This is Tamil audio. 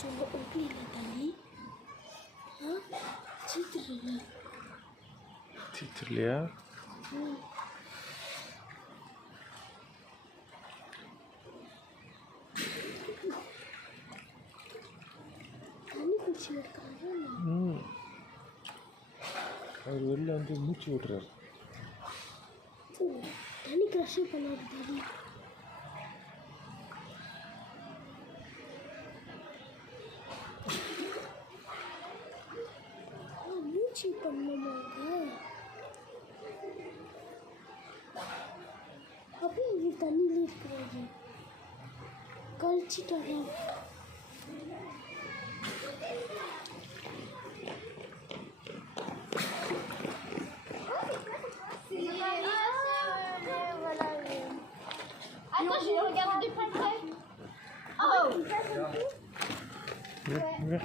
சொல்ல எப்படி இல்லை தண்ணி சீத்துருல சீத்துருலையா தண்ணி குடிச்சு இருக்காங்க அவர் வெளில வந்து மூச்சு விடுறாரு தண்ணி க்ரஷ் பண்ணாது தண்ணி மூச்சு பண்ணமாங்க அப்படியே இது தண்ணியில இருக்கிறாரு கழிச்சிட்டாரா Attends, je vais regarder de plus près. Oh!